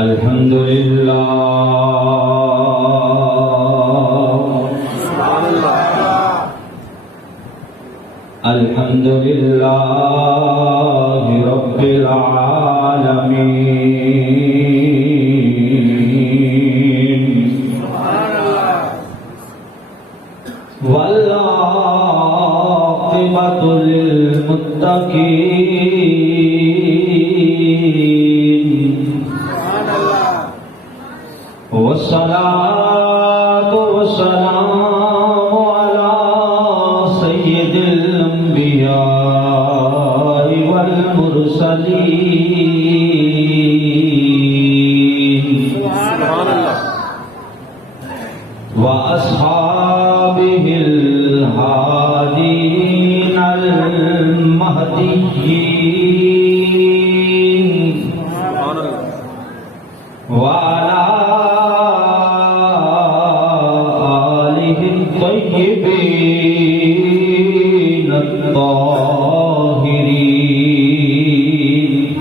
الحمد للہ الحمد للہ رب العالمین والعاقبۃ للمتقین والصلاة والسلام على سید الانبیاء والمرسلین واصحابہ الہادین المہدیین وعلى الطيبين الطاهرين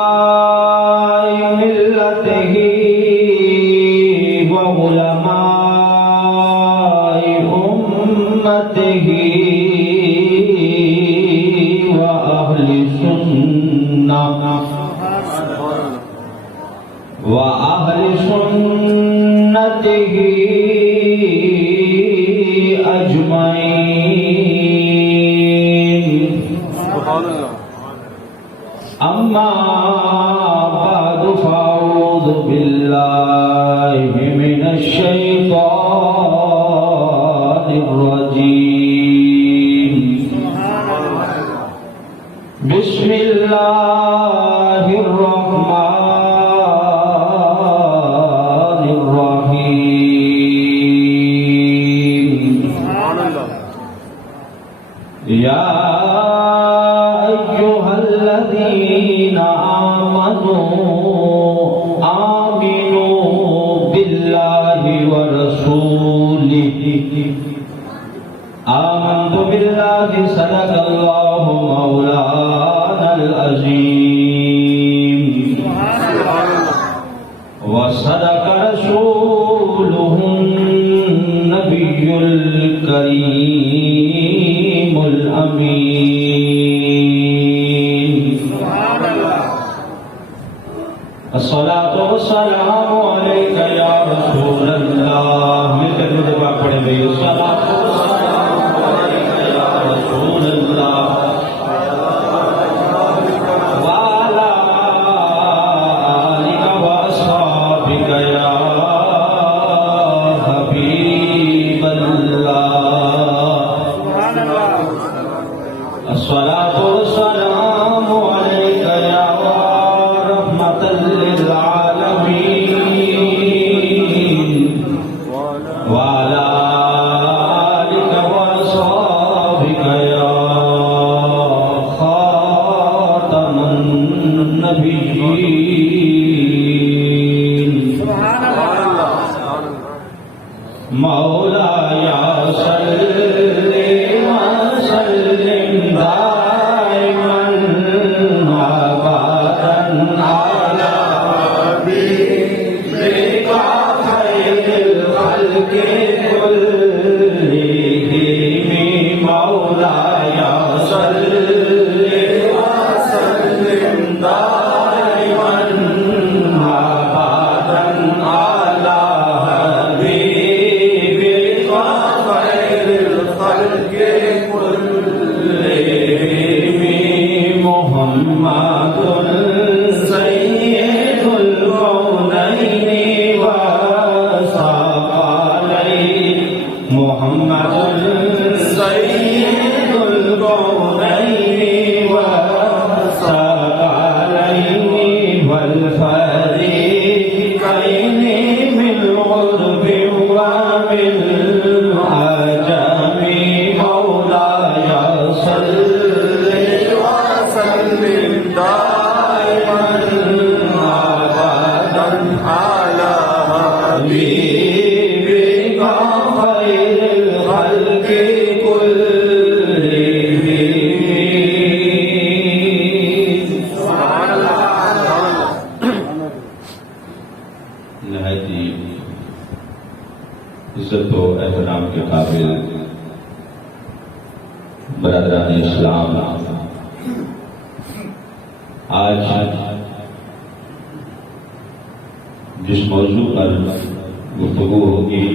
وأولياء ملته وعلماء أمته وأهل سنته أجمعين أما بعد فأعوذ بالله من الشيطان الرجيم بسم الله الرحمن الرحيم يا أيها الذين آمنوا بالله ورسوله آمنت بالله صدق الله مولانا العظيم وصدق رسوله النبي الكريم الأمين الصلاة والسلام عليك يا رسول الله مل کر مجھے بات پڑھیں گے الصلاة والسلام عليك يا رسول الله وعلى آلك وأصحابك يا حبيب الله الصلاة والسلام عليك يا رحمة للعالمين وعلى آلك وأصحابك يا خاتم النبيين مولاي صل وسلم دائما أبدا على حبيبك خير الخلق كلهم مولاي صل وسلم دائما أبدا على حبيبك خير الخلق كلهم محمد سيد الكونين والثقلين محمد سيد الكونين والثقلين والفريقين من غرب ومن عجم مولاي صل وسلم دائما أبدا على حبيبك خير الخلق كلهم برادران اسلام، آج جس موضوع پر گفتگو ہوگی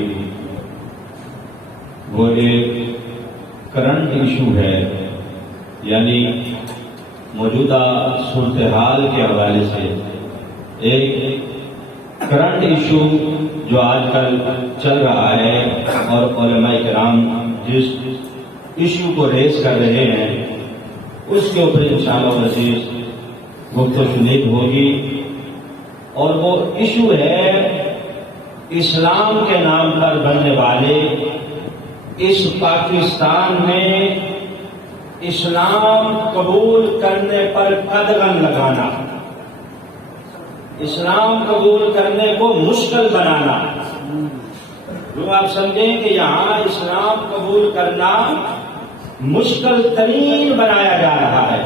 وہ ایک کرنٹ ایشو ہے، یعنی موجودہ صورتحال کے حوالے سے ایک کرنٹ ایشو جو آج کل چل رہا ہے، اور علماء کرام جس ایشو کو ریز کر رہے ہیں اس کے اوپر انشاءاللہ عزیز گفت و شنید ہوگی، اور وہ ایشو ہے اسلام کے نام پر بننے والے اس پاکستان میں اسلام قبول کرنے پر قدغن لگانا، اسلام قبول کرنے کو مشکل بنانا۔ جو آپ سمجھیں کہ یہاں اسلام قبول کرنا مشکل ترین بنایا جا رہا ہے۔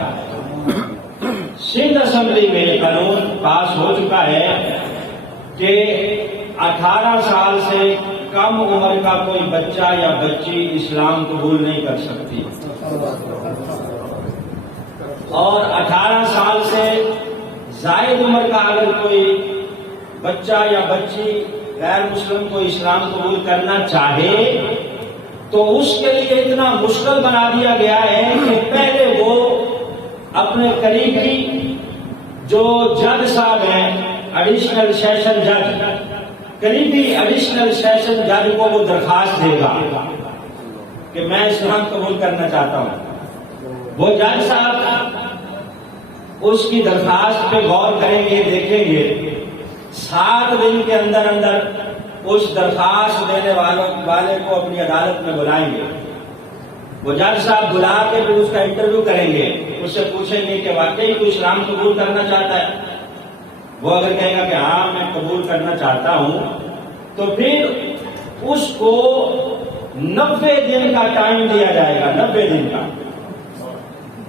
سندھ اسمبلی میں یہ قانون پاس ہو چکا ہے کہ 18 سال سے کم عمر کا کوئی بچہ یا بچی اسلام قبول نہیں کر سکتی، اور 18 سال سے زائد عمر کا اگر کوئی بچہ یا بچی غیر مسلم کو اسلام قبول کرنا چاہے تو اس کے لیے اتنا مشکل بنا دیا گیا ہے کہ پہلے وہ اپنے قریبی جو جج صاحب ہیں، ایڈیشنل سیشن جج، قریبی ایڈیشنل سیشن جج کو وہ درخواست دے گا کہ میں اسلام قبول کرنا چاہتا ہوں۔ وہ جج صاحب اس کی درخواست پہ غور کریں گے، دیکھیں گے، 7 دن کے اندر اندر اس درخواست دینے والے کو اپنی عدالت میں بلائیں گے۔ وہ جج صاحب بلا کے پھر اس کا انٹرویو کریں گے، اس سے پوچھیں گے کہ واقعی تو اسلام قبول کرنا چاہتا ہے۔ وہ اگر کہے گا کہ ہاں میں قبول کرنا چاہتا ہوں تو پھر اس کو 90 دن کا ٹائم دیا جائے گا، 90 دن کا،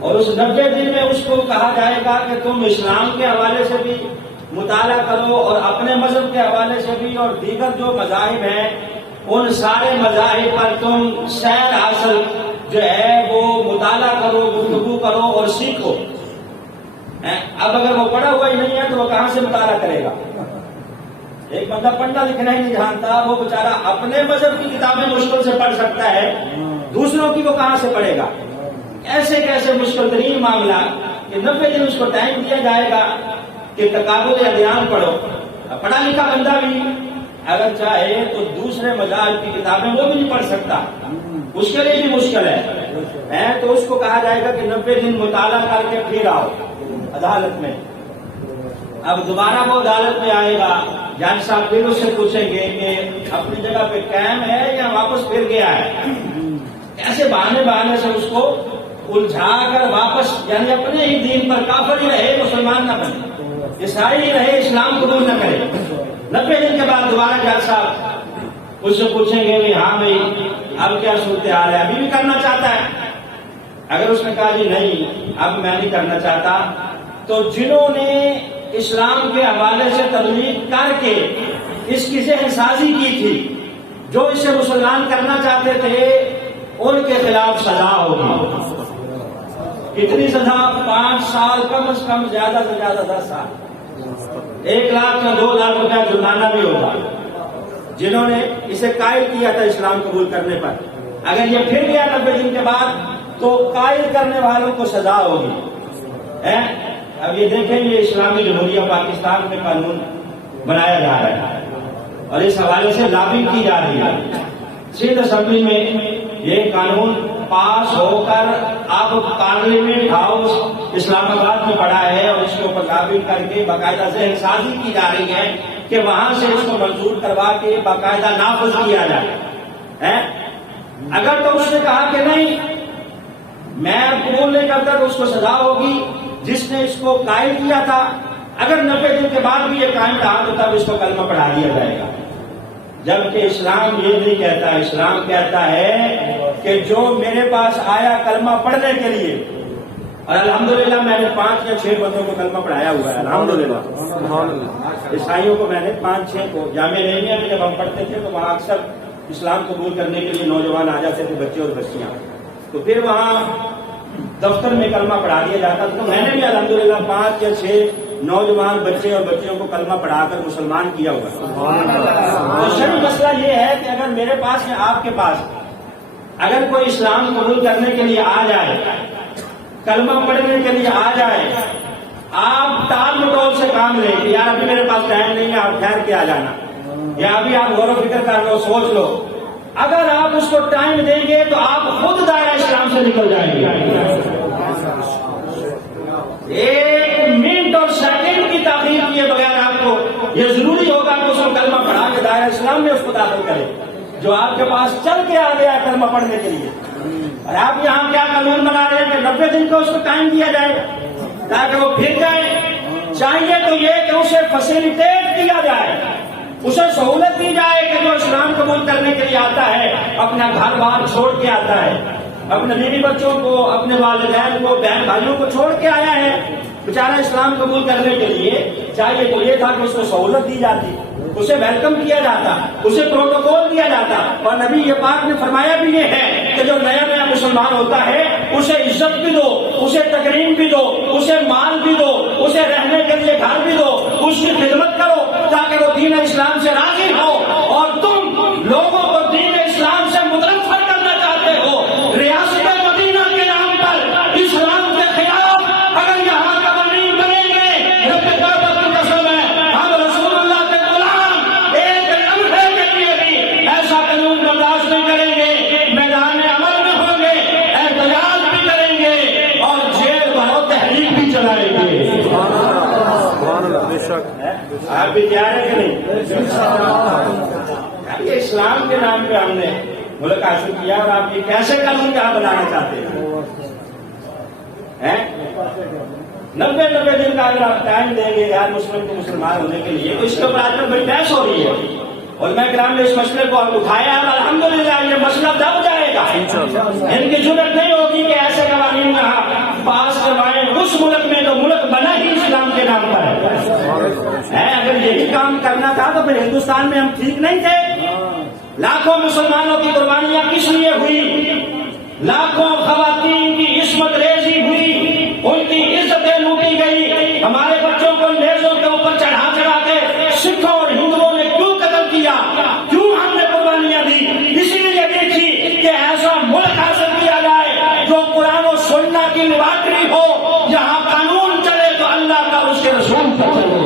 اور اس 90 دن میں اس کو کہا جائے گا کہ تم اسلام کے حوالے سے بھی مطالعہ کرو اور اپنے مذہب کے حوالے سے بھی، اور دیگر جو مذاہب ہیں ان سارے مذاہب پر تم سیر حاصل جو ہے وہ مطالعہ کرو، گفتگو کرو اور سیکھو۔ اب اگر وہ پڑھا ہوا ہی نہیں ہے تو وہ کہاں سے مطالعہ کرے گا؟ ایک بندہ پڑھنا لکھنا ہی نہیں جانتا، وہ بیچارہ اپنے مذہب کی کتابیں مشکل سے پڑھ سکتا ہے، دوسروں کی وہ کہاں سے پڑھے گا؟ ایسے کیسے مشکل ترین معاملہ کہ 90 دن اس کو ٹائم دیا جائے گا کہ تقابل ادیان پڑھو۔ پڑھا لکھا بندہ بھی اگر چاہے تو دوسرے مذاہب کی کتابیں وہ بھی نہیں پڑھ سکتا، اس کے لیے بھی مشکل ہے۔ تو اس کو کہا جائے گا کہ 90 دن مطالعہ کر کے پھر آؤ عدالت میں۔ اب دوبارہ وہ عدالت میں آئے گا، جج صاحب پھر اس سے پوچھیں گے کہ اپنی جگہ پہ قائم ہے یا واپس پھر گیا ہے۔ ایسے بہانے سے اس کو الجھا کر واپس، یعنی اپنے ہی دین پر کافر ہی رہے، مسلمان نہ بنے، عیسائی ہی رہے، اسلام قبول نہ کرے۔ 90 دن کے بعد دوبارہ جج صاحب اس سے پوچھیں گے کہ ہاں بھائی اب کیا صورتحال ہے، ابھی بھی کرنا چاہتا ہے؟ اگر اس نے کہا جی نہیں اب میں نہیں کرنا چاہتا، تو جنہوں نے اسلام کے حوالے سے تبلیغ کر کے اس کی ذہن سازی کی تھی، جو اسے مسلمان کرنا چاہتے تھے، ان کے خلاف سزا ہوگی۔ کتنی سزا؟ 5 سال کم از کم، زیادہ سے زیادہ 10 سال، 1 لاکھ یا 2 لاکھ روپیہ جرمانہ بھی ہوگا جنہوں نے اسے قائل کیا تھا اسلام قبول کرنے پر۔ اگر یہ پھر گیا 90 دن کے بعد تو قائل کرنے والوں کو سزا ہوگی۔ اب یہ دیکھیں، یہ اسلامی جمہوریہ پاکستان میں قانون بنایا جا رہا ہے اور اس حوالے سے لابنگ کی جا رہی ہے۔ سندھ اسمبلی میں یہ قانون پاس ہو کر اب پارلیمنٹ ہاؤس اسلام آباد میں پڑا ہے، اور اس کے اوپر لابنگ کر کے باقاعدہ ذہن سازی کی جا رہی ہے کہ وہاں سے اس کو منظور کروا کے باقاعدہ نافذ کیا جائے۔ اگر تو اس نے کہا کہ نہیں میں قبول نہیں کرتا تو اس کو سزا ہوگی جس نے اس کو قائل کیا تھا۔ اگر 90 دن کے بعد بھی یہ قائم رہا تو تب اس کو کلمہ پڑھا دیا جائے گا، جبکہ اسلام یہ نہیں کہتا۔ اسلام کہتا ہے کہ جو میرے پاس آیا کلمہ پڑھنے کے لیے، اور الحمدللہ میں نے 5 یا 6 بندوں کو کلمہ پڑھایا ہوا ہے، الحمدللہ۔ عیسائیوں کو میں نے 5-6 کو، جامعہ رحیمیہ میں جب ہم پڑھتے تھے تو وہاں اکثر اسلام قبول کرنے کے لیے نوجوان آ جاتے تھے، بچے اور بچیاں۔ تو پھر وہاں دفتر میں کلمہ پڑھا دیا جاتا تھا. تو میں نے بھی الحمدللہ 5 یا 6 نوجوان بچے اور بچیوں کو کلمہ پڑھا کر مسلمان کیا ہوا. تو شرعی مسئلہ یہ ہے کہ اگر میرے پاس یا آپ کے پاس اگر کوئی اسلام قبول کرنے کے لیے آ جائے, کلمہ پڑھنے کے لیے آ جائے, آپ ٹال مٹول سے کام لیں کہ یار ابھی میرے پاس ٹائم نہیں ہے, آپ ٹھہر کے آ جانا, یا ابھی آپ غور و فکر کر لو, سوچ لو. اگر آپ اس کو ٹائم دیں گے تو آپ خود دائرہ اسلام سے نکل جائیں گے. 1 منٹ اور سیکنڈ کی تاخیر کیے بغیر آپ کو یہ ضروری ہوگا کہ اس کو کلمہ پڑھا کے دائرہ اسلام میں اس کو داخل کرے جو آپ کے پاس چل کے آ گیا کلمہ پڑھنے کے لیے. اور آپ یہاں کیا قانون بنا رہے ہیں کہ 90 دن کو اس کو ٹائم دیا جائے تاکہ وہ پھر جائے. چاہیے تو یہ کہ اسے فیسیلیٹیٹ کیا جائے, اسے سہولت دی جائے کہ جو اسلام قبول کرنے کے لیے آتا ہے, اپنا گھر بار چھوڑ کے آتا ہے, اپنے بیوی بچوں کو, اپنے والدین کو, بہن بھائیوں کو چھوڑ کے آیا ہے بیچارہ اسلام قبول کرنے کے لیے, چاہیے تو یہ تھا کہ اس کو سہولت دی جاتی, اسے ویلکم کیا جاتا, اسے پروٹوکول دیا جاتا. اور نبی یہ پاک نے فرمایا بھی یہ ہے کہ جو نیا نیا مسلمان ہوتا ہے اسے عزت بھی دو, اسے تکریم بھی دو, اسے مال بھی دو, اسے رہنے کے لیے گھر بھی دو, اس کی خدمت کرو تاکہ وہ دین اسلام سے راضی ہو. اور تم لوگوں کو دین اسلام سے متنفر کرنا چاہتے ہو, ریاست مدینہ کے نام پر اسلام کے خلاف اگر یہاں قوانین بنیں گے, رب کعبہ کی قسم ہے ہم رسول اللہ کے غلام ایک لمحے کے لیے بھی ایسا قانون برداشت نہیں کریں گے. میدان عمل میں ہوں گے, احتجاج بھی کریں گے اور جیل بھرو تحریک بھی چلائیں گے. آپ بھی تیار ہیں کہ نہیں؟ یہ اسلام کے نام پہ ہم نے ملک حاصل کیا اور آپ یہ کیسے قانون کہاں بنانا چاہتے ہیں؟ 90 دن کا اگر آپ ٹائم دیں گے غیر مسلم کو مسلمان ہونے کے لیے تو اس کے اوپر آج کل بڑی بحث ہو رہی ہے. اور میں کرام نے اس مسئلے کو اٹھایا اور الحمدللہ یہ مسئلہ دب جائے گا. ان کی ضرورت نہیں ہوگی کہ ایسے قوانین پاس کروائیں اس ملک میں تو ملک بنا ہی اسلام کے نام پر ہے. اگر یہی کام کرنا تھا تو پھر ہندوستان میں ہم ٹھیک نہیں تھے. لاکھوں مسلمانوں کی قربانیاں کس لیے ہوئی, لاکھوں خواتین کی عصمت ریزی ہوئی, ان کی عزتیں لوٹی گئی. ہمارے بچوں کو نیزوں کے اوپر چڑھا چڑھا کے سکھوں اور ہندوؤں نے کیوں قتل کیا, کیوں ہم نے قربانیاں دی؟ اسی لیے دیکھی کہ ایسا ملک حاصل کیا جائے جو قرآن و سنت کی لیبارٹری ہو, جہاں قانون چلے تو اللہ کا اس کے رسول کا چلے.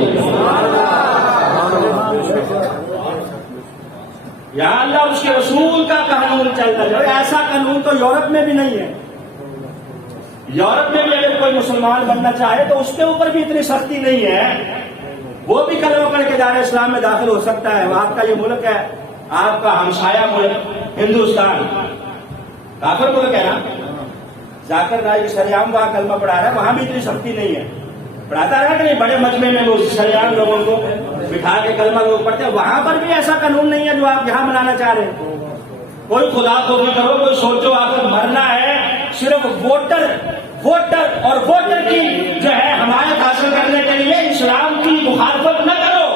یہاں اللہ اس کے رسول کا قانون چلتا ہے. ایسا قانون تو یورپ میں بھی نہیں ہے. یورپ میں بھی اگر کوئی مسلمان بننا چاہے تو اس کے اوپر بھی اتنی سختی نہیں ہے, وہ بھی کلمہ پڑھ کے دائرہ اسلام میں داخل ہو سکتا ہے. آپ کا یہ ملک ہے, آپ کا ہمسایہ ملک ہندوستان کافر ملک ہے نا. ذاکر نائک کی سریام وہاں کلمہ پڑھا رہا ہے, وہاں بھی اتنی سختی نہیں ہے. پڑھاتا رہا کہ نہیں بڑے مجمع میں وہ سریام لوگوں کو بٹھا کے کلمہ لوگ پڑھتے ہیں. وہاں پر بھی ایسا قانون نہیں ہے جو آپ یہاں بنانا چاہ رہے ہیں. کوئی خدا کو بھی کرو, کوئی سوچو آخر مرنا ہے, صرف ووٹر اور ووٹر کی جو ہے حمایت حاصل کرنے کے لیے اسلام کی مخالفت نہ کرو.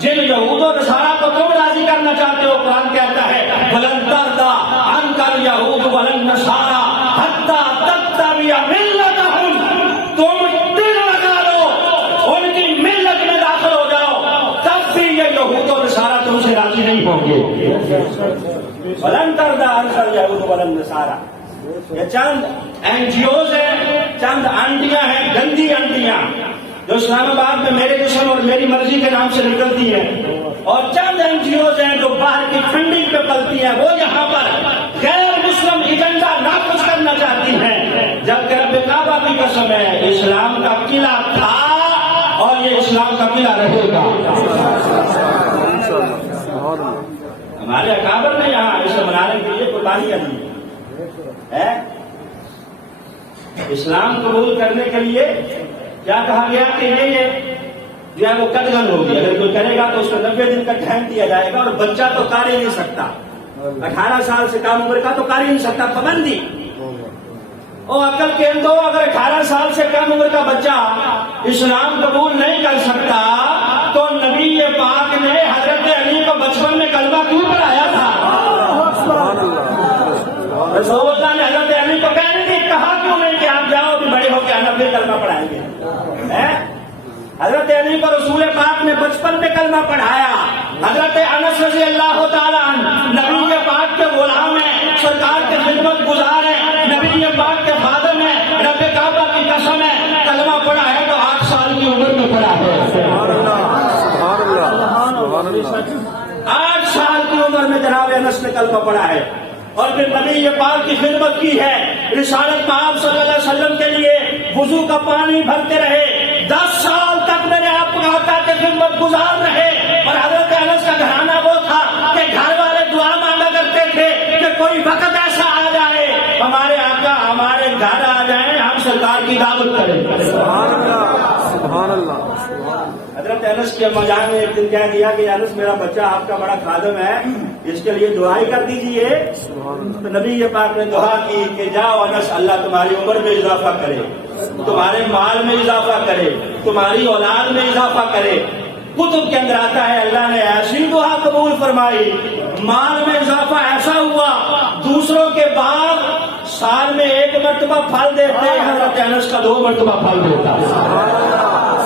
جن یہود و نصارا کو تم راضی کرنا چاہتے ہو, قرآن کہتا ہے وَلَن تَرْضَىٰ عَنْكَ الْيَهُودُ وَلَا النَّصَارَىٰ حَتَّىٰ تَتَّبِعَ مِلَّتَهُمْ. تم دل لگا لو, ان کی ملت میں داخل ہو جاؤ, تب بھی یہ یہود و نصارا تم سے راضی نہیں ہوں گے. وَلَن تَرْضَىٰ عَنْكَ الْيَهُودُ وَلَا النَّصَارَىٰ. یہ چند این جی اوز ہیں, چند آنٹیاں ہیں, گندی آنٹیاں جو اسلام آباد میں میرے جسم اور میری مرضی کے نام سے نکلتی ہیں, اور چند این جی اوز ہیں جو باہر کی فنڈنگ پہ پلتی ہیں. وہ یہاں پر غیر مسلم ایجنڈا نافذ کرنا چاہتی ہیں, جبکہ رب کعبہ کی قسم ہے اسلام کا قلعہ تھا اور یہ اسلام کا قلعہ رہے گا. ہمارے اکابر نے یہاں اسے منانے کے لیے قربانیاں دی ہے. اسلام قبول کرنے کے لیے کیا کہا گیا کہ یہ جو ہے وہ قدغن ہوگی. اگر کوئی کرے گا تو اس کو 90 دن کا ٹائم دیا جائے گا. اور بچہ تو کر ہی نہیں سکتا, 18 سال سے کم عمر کا تو کر ہی نہیں سکتا. پابندی او عقل کے دو, اگر 18 سال سے کم عمر کا بچہ اسلام قبول نہیں کر سکتا تو نبی پاک نے حضرت علی کو بچپن میں کلمہ کیوں پڑھایا تھا؟ رسول اللہ نے حضرت علی کلمہ پڑھائیں گے؟ حضرت علی کو رسول پاک نے بچپن میں کلمہ پڑھایا. حضرت انس رضی اللہ تعالیٰ عنہ نبی پاک کے غلام ہیں, سرکار کے خدمت گزار ہیں, نبی پاک کے خادم ہیں, رب کعبہ کی قسم ہے کلمہ پڑھا ہے تو 8 سال کی عمر میں پڑھا ہے. 8 سال کی عمر میں جناب انس نے کلمہ پڑھا ہے اور پھر نبی پاک کی خدمت کی ہے. رسالت پاک صلی اللہ علیہ وسلم کے لیے وضو کا پانی بھرتے رہے. 10 سال تک میرے آپ کو آقا کے خدمت گزار رہے. اور حضرت انس کا گھرانہ وہ تھا کہ گھر والے دعا مانگا کرتے تھے کہ کوئی وقت ایسا آ جائے ہمارے آقا ہمارے گھر آ جائیں, ہم سرکار کی دعوت کریں. سبحان اللہ. حضرت انس کی اما جان نے ایک دن کہہ دیا کہ انس میرا بچہ آپ کا بڑا خادم ہے, اس کے لیے دعا ہی کر دیجیے. تو نبی پاک نے دعا کی کہ جاؤ انس, اللہ تمہاری عمر میں اضافہ کرے, تمہارے مال میں اضافہ کرے, تمہاری اولاد میں اضافہ کرے. کتب کے اندر آتا ہے اللہ نے ایسی دعا قبول فرمائی, مال میں اضافہ ایسا ہوا دوسروں کے باغ سال میں 1 مرتبہ پھل دیتے, حضرت انس کا 2 مرتبہ پھل دیتا.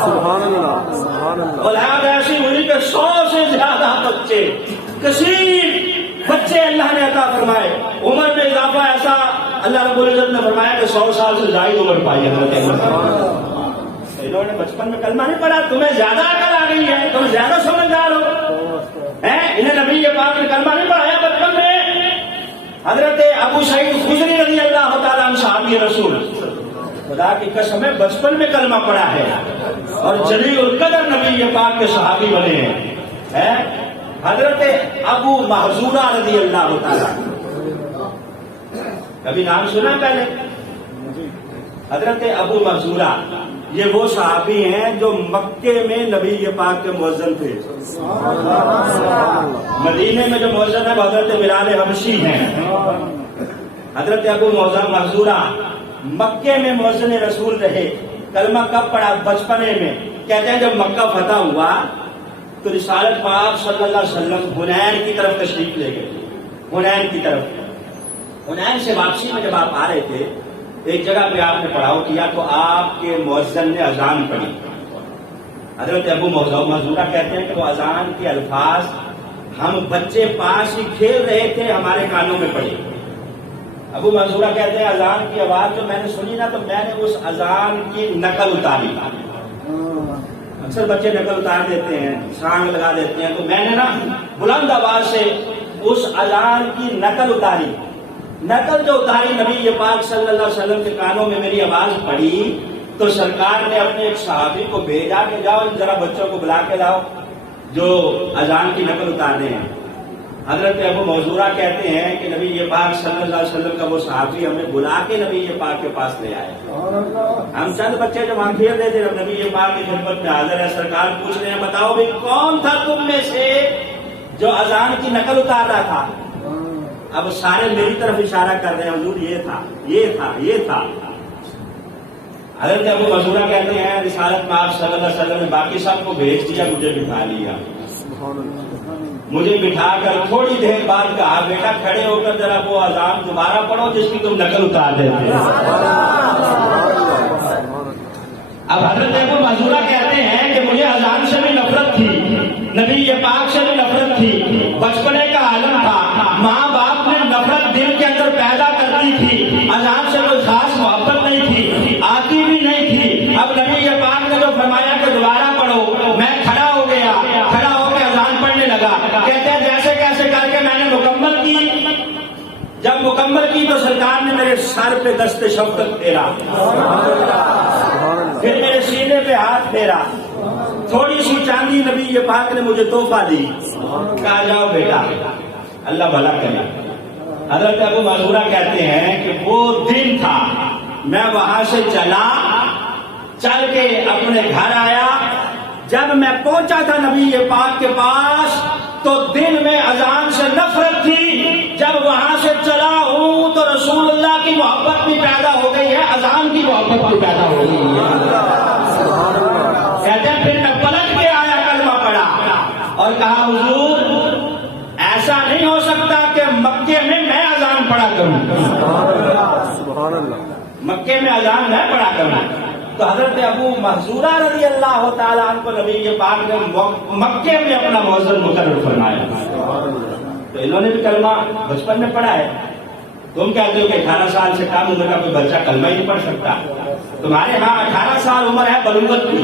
سبحان اللہ. سبحان اللہ. اولاد ایسی ہوئی کہ 100 سے زیادہ بچے, کثیر بچے اللہ نے عطا فرمائے. عمر میں اضافہ ایسا اللہ رب العزت نے فرمایا کہ 100 سال سے زائد عمر پائی حضرت. انہوں نے بچپن میں کلمہ نہیں پڑھا, تمہیں زیادہ عقل آ گئی ہے, تم زیادہ سمجھدار ہو. انہیں نبی پاک نے کلمہ نہیں پڑھایا بچپن میں. حضرت ابو سعید خدری رضی اللہ تعالیٰ عنہ صحابی رسول, خدا کی قسم ہے بچپن میں کلمہ پڑھا ہے اور جلیل القدر نبی پاک کے صحابی بنے ہیں. حضرت ابو محذورہ رضی اللہ تعالیٰ, کبھی نام سنا پہلے؟ حضرت ابو محذورہ یہ وہ صحابی ہیں جو مکے میں نبی پاک کے مؤذن تھے. مدینے میں جو مؤذن ہے حضرت بلال حبشی ہیں. حضرت ابو محذورہ مکے میں مؤذن رسول رہے. کلمہ کب پڑھا؟ بچپنے میں. کہتے ہیں جب مکہ فتح ہوا تو رسالت پاک صلی اللہ علیہ وسلم حنین کی طرف تشریف لے گئے. حنین کی طرف, حنین سے واپسی میں جب آپ آ رہے تھے ایک جگہ پہ آپ نے پڑاؤ کیا تو آپ کے مؤذن نے اذان پڑھی. حضرت ابو محذورہ کہتے ہیں کہ وہ اذان کے الفاظ ہم بچے پاس ہی کھیل رہے تھے ہمارے کانوں میں پڑے. ابو محذورہ کہتے ہیں اذان کی آواز جو میں نے سنی نا تو میں نے اس اذان کی نقل اتاری. اکثر بچے نقل اتار دیتے ہیں, سانگ لگا دیتے ہیں, تو میں نے نا بلند آواز سے اس اذان کی نقل اتاری. نقل جو اتاری نبی پاک صلی اللہ علیہ وسلم کے کانوں میں میری آواز پڑی تو سرکار نے اپنے ایک صحابی کو بھیجا کہ جاؤ ذرا بچوں کو بلا کے لاؤ جو اذان کی نقل اتارنے ہیں. حضرت ابو محذورہ کہتے ہیں کہ نبی پاک صلی اللہ علیہ وسلم کا وہ صحابی ہمیں بلا کے نبی پاک کے پاس لے آئے. ہم چند بچے جو وہاں کھیل رہے تھے جب نبی پاک کی خدمت میں حاضر ہے, سرکار پوچھ رہے ہیں بتاؤ بھائی کون تھا تم میں سے جو اذان کی نقل اتار رہا تھا؟ اب سارے میری طرف اشارہ کر رہے ہیں حضور یہ تھا یہ تھا یہ تھا. حضرت ابو محذورہ کہتے ہیں رسالت پاک صلی اللہ علیہ وسلم نے باقی سب کو بھیج دیا, مجھے بٹھا لیا. مجھے بٹھا کر تھوڑی دیر بعد کہا بیٹا کھڑے ہو کر ذرا وہ اذان دوبارہ پڑھو جس کی تم نقل اتار دیتے. اب حضرت ابو محذورہ کہتے ہیں کہ مجھے اذان سے بھی نفرت تھی, نبی پاک سے بھی نفرت تھی, بچپنے کا عالم تھا, ماں باپ نے نفرت دل کے اندر پیدا کرتی تھی, اذان سے کوئی خاص محبت نہیں تھی, آتی بھی نہیں تھی. اب نبی پاک نے جو فرمایا کہ دوبارہ پڑھو, میں کھڑا ہو گیا, کھڑا ہو کے اذان پڑھنے لگا. کہتے ہیں جیسے کیسے کر کے میں نے مکمل کی. جب مکمل کی تو سرکار نے میرے سر پہ دست شفقت پھیرا, پھر میرے سینے پہ ہاتھ پھیرا, تھوڑی سی چاندی نبی پاک نے مجھے تحفہ دی, کہا جاؤ بیٹا اللہ بھلا کرے. حضرت ابو محذورہ کہتے ہیں کہ وہ دن تھا میں وہاں سے چل کے اپنے گھر آیا. جب میں پہنچا تھا نبی پاک کے پاس تو دل میں اذان سے نفرت تھی, جب وہاں سے چلا ہوں تو رسول اللہ کی محبت بھی پیدا ہو گئی ہے, اذان کی محبت بھی پیدا ہو گئی ہے. کہتے ہیں پھر میں پلٹ کے آیا, کلمہ پڑھا اور کہا حضور ایسا نہیں ہو سکتا کہ مکے میں اذان پڑھا کروں, سبحان اللہ, مکے میں اذان نہ پڑھا کروں. تو حضرت ابو محذورہ رضی اللہ تعالیٰ عنہ کو نبی پاک نے مکے میں اپنا مؤذن مقرر فرمایا. تو انہوں نے بھی کلمہ بچپن میں پڑھا ہے. تم کہتے ہو کہ 18 سال سے کم عمر کا کوئی بچہ کلمہ ہی نہیں پڑھ سکتا. تمہارے ہاں 18 سال عمر ہے بلوغت کی،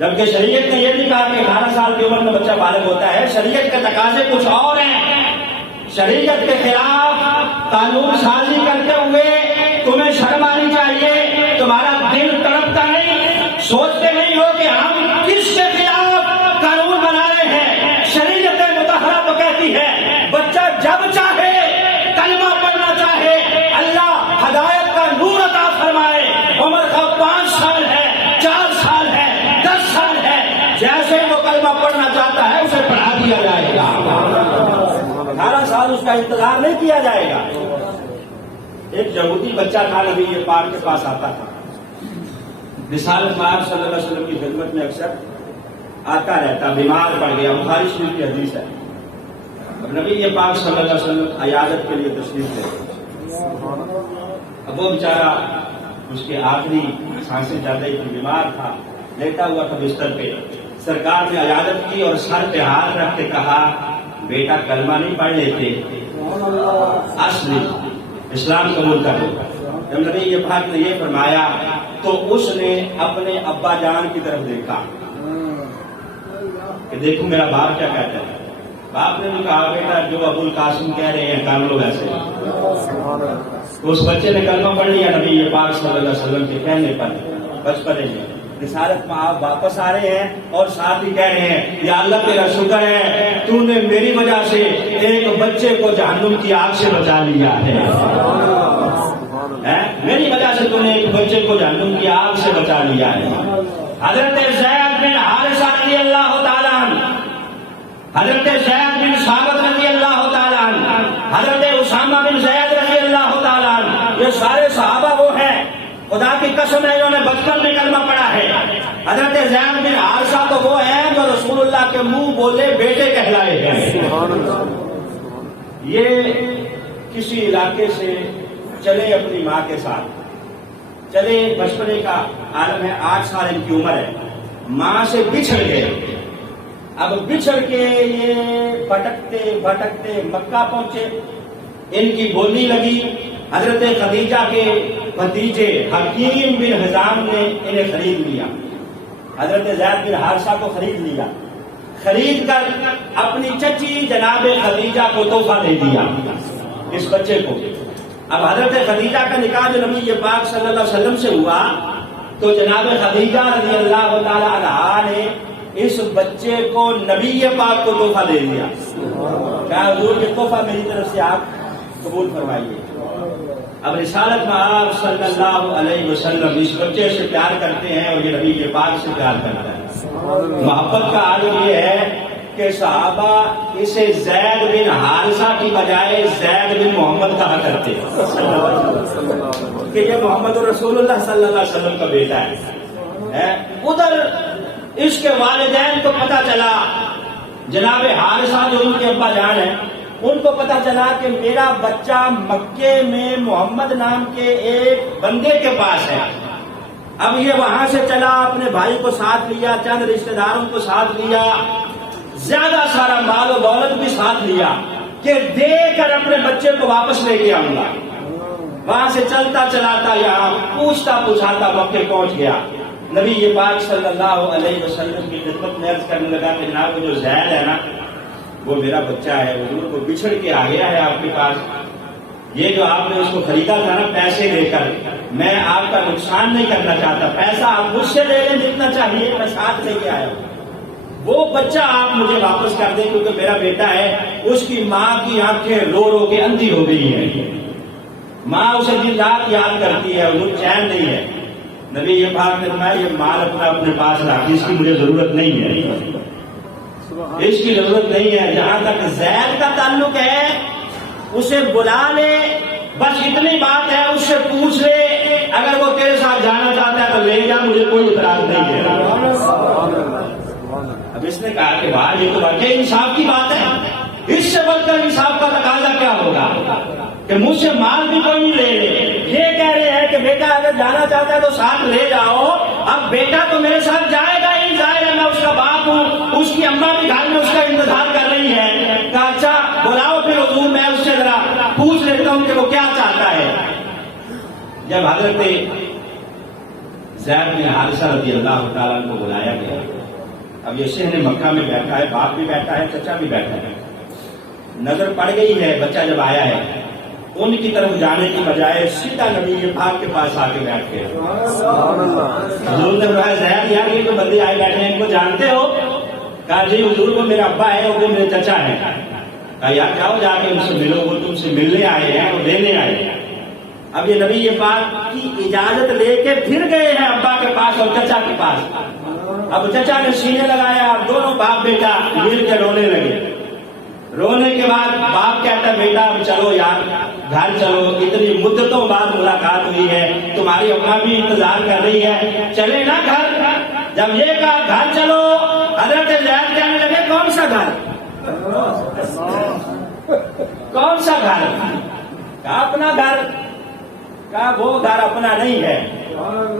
جبکہ شریعت نے یہ نہیں کہا کہ 18 سال کی عمر میں بچہ بالغ ہوتا ہے. شریعت کے تقاضے کچھ اور ہیں. شریعت کے خلاف قانون سازی کرتے ہوئے تمہیں شرم آنی چاہیے. تمہارا دل تڑپتا نہیں، سوچتے نہیں ہو کہ ہم کس کے خلاف قانون بنا رہے ہیں. شریعت مطہرہ تو کہتی ہے بچہ جب چاہے کلمہ پڑھنا چاہے اللہ ہدایت کا نور عطا فرمائے. عمر کا 5 سال ہے، 4 سال ہے، 10 سال ہے، جیسے وہ کلمہ پڑھنا چاہتا ہے اسے پڑھا دیا جائے گا. 18 سال اس کا انتظار نہیں کیا جائے گا. ایک یہودی بچہ تھا، نبی یہ پاک کے پاس آتا تھا. رسالت مآب صلی اللہ علیہ وسلم کی خدمت میں اکثر آتا رہتا. بیمار پڑ گیا، بخاری شریف کی حدیث ہے. اب نبی یہ پاک صلی اللہ علیہ وسلم عیادت کے لیے تشریف لے. اب وہ بیچارہ اس کے آخری سانسیں چل رہی تھی، بیمار تھا، لیٹا ہوا تھا بستر پہ. سرکار نے عیادت کی اور سر پہ ہاتھ رکھ کے کہا بیٹا کلمہ نہیں پڑھ لیتے، اصل اسلام قبول کر لو. جب نبی یہ پاک نے یہ فرمایا تو اس نے اپنے ابا جان کی طرف دیکھا کہ دیکھو میرا باپ کیا کہتا ہے. باپ نے بھی کہا بیٹا جو ابو القاسم کہہ رہے ہیں کام لو ویسے. تو اس بچے نے کلمہ پڑھ لیا نبی یہ پاک صلی اللہ علیہ وسلم کے کہنے پر. بچپنے میں رسالت میں آپ واپس آ رہے ہیں اور ساتھ ہی کہہ رہے ہیں یا اللہ تیرا شکر ہے تو نے میری وجہ سے ایک بچے کو جہنم کی آگ سے بچا لیا ہے. میری وجہ سے تو نے ایک بچے کو جہنم کی آگ سے بچا لیا ہے. حضرت زید بن حارثہ رضی اللہ تعالیٰ عنہ، حضرت زید بن ثابت رضی اللہ تعالیٰ عنہ، حضرت اسامہ بن زید رضی اللہ تعالیٰ عنہ، یہ سارے صحابہ وہ ہیں خدا کی قسم ہے انہوں نے بچپن میں کلمہ پڑھا ہے. حضرت زید بن حارثہ تو وہ ہیں جو رسول اللہ کے منہ بولے بیٹے کہلائے ہیں. یہ کسی علاقے سے چلے اپنی ماں کے ساتھ، چلے بچپنے کا عالم ہے، 8 سال ان کی عمر ہے. ماں سے بچھڑ گئے. اب بچھڑ کے یہ بھٹکتے بھٹکتے مکہ پہنچے. ان کی بولی لگی. حضرت خدیجہ کے بھتیجے حکیم بن حزام نے انہیں خرید لیا. حضرت زید بن حارثہ کو خرید لیا. خرید کر اپنی چچی جناب خدیجہ کو تحفہ دے دیا اس بچے کو. اب حضرت خدیجہ کا نکاح جو نبی پاک صلی اللہ علیہ وسلم سے ہوا تو جناب خدیجہ رضی اللہ تعالی عنہا نے اس بچے کو نبی پاک کو تحفہ دے دیا. کیا حضور یہ تحفہ میری طرف سے آپ قبول فرمائیے. اب رسالت میں آپ صلی اللہ علیہ وسلم اس بچے سے پیار کرتے ہیں اور یہ نبی کے پاک سے پیار کرتا ہے. محبت کا عالم یہ ہے کہ صحابہ اسے زید بن حارثہ کی بجائے زید بن محمد کہا کرتے کہ یہ محمد رسول اللہ صلی اللہ علیہ وسلم کا بیٹا ہے. ادھر اس کے والدین کو پتہ چلا، جناب حارثہ جو ان کے ابا جان ہیں ان کو پتا چلا کہ میرا بچہ مکے میں محمد نام کے ایک بندے کے پاس ہے. اب یہ وہاں سے چلا، اپنے بھائی کو ساتھ لیا، چند رشتہ داروں کو ساتھ لیا، زیادہ سارا مال و دولت بھی ساتھ لیا کہ دے کر اپنے بچے کو واپس لے کے آؤں گا. وہاں سے چلتا چلاتا یہاں پوچھتا پوچھاتا مکے پہنچ گیا. نبی یہ پاک صلی اللہ علیہ وسلم کی خدمت میں عرض کرنے لگا کہ جناب جو زید ہے نا وہ میرا بچہ ہے، حضور کو بچھڑ کے آ گیا ہے آپ کے پاس. یہ جو آپ نے اس کو خریدا تھا نا پیسے دے کر، میں آپ کا نقصان نہیں کرنا چاہتا. پیسہ آپ مجھ سے لے لیں جتنا چاہیے، میں ساتھ لے کے آیا ہوں. وہ بچہ آپ مجھے واپس کر دیں کیونکہ میرا بیٹا ہے. اس کی ماں کی آنکھیں رو رو کے اندھی ہو گئی ہیں. ماں اسے دن رات یاد کرتی ہے، وہ چین نہیں ہے. نبی یہ پاک نے فرمایا یہ مال اپنے پاس رکھ، اس کی مجھے ضرورت نہیں ہے، اس کی ضرورت نہیں ہے. جہاں تک زید کا تعلق ہے اسے بلا لے، بس اتنی بات ہے، اس سے پوچھ لے، اگر وہ تیرے ساتھ جانا چاہتا ہے تو لے جا، مجھے کوئی اعتراض نہیں ہے. اب اس نے کہا کہ بھائی یہ تو واقعی انصاف کی بات ہے، اس سے بڑھ کر انصاف کا تقاضا کیا ہوگا کہ مجھ سے مال بھی کوئی نہیں لے لے. یہ کہہ رہے ہیں کہ بیٹا اگر جانا چاہتا ہے تو ساتھ لے جاؤ. اب بیٹا تو میرے ساتھ جائے گا ہی، ظاہر ہے میں اس کا باپ ہوں، اس کی اماں بھی گھر میں اس کا انتظار کر رہی ہے. کہا اچھا بلاؤ پھر حضور، میں اس سے ذرا پوچھ لیتا ہوں کہ وہ کیا چاہتا ہے. جب حضرت زید بن حارثہ رضی اللہ تعالیٰ کو بلایا گیا، اب یہ شہر مکہ میں بیٹھا ہے، باپ بھی بیٹھا ہے، چچا بھی بیٹھا ہے. نظر پڑ گئی ہے بچہ جب آیا ہے، ان کی طرف جانے کی بجائے سیدھا نبی پاک کے پاس آ کے بیٹھ گئے. حضور نے کہا زید یار یہ تو بندے آئے بیٹھے ہیں، ان کو جانتے ہو؟ کہا جی حضور وہ میرا ابا ہے اور وہ میرے چچا ہے. کہا یار جاؤ جا کے ان سے ملو، وہ تم سے ملنے آئے ہیں اور لینے آئے ہیں. اب یہ نبی پاک کی اجازت لے کے پھر گئے ہیں ابا کے پاس اور چچا کے پاس. اب چچا نے سینے لگایا، اب دونوں باپ بیٹا مل کے رونے لگے. رونے کے بعد باپ کہتا ہے بیٹا اب چلو یار گھر چلو، اتنی مدتوں بعد ملاقات ہوئی ہے، تمہاری اماں بھی انتظار کر رہی ہے، چلے نا گھر. جب یہ کہا گھر چلو، حضرت زید کہنے لگے کون سا گھر؟ کون سا گھر؟ کہا اپنا گھر. کہا وہ گھر اپنا نہیں ہے،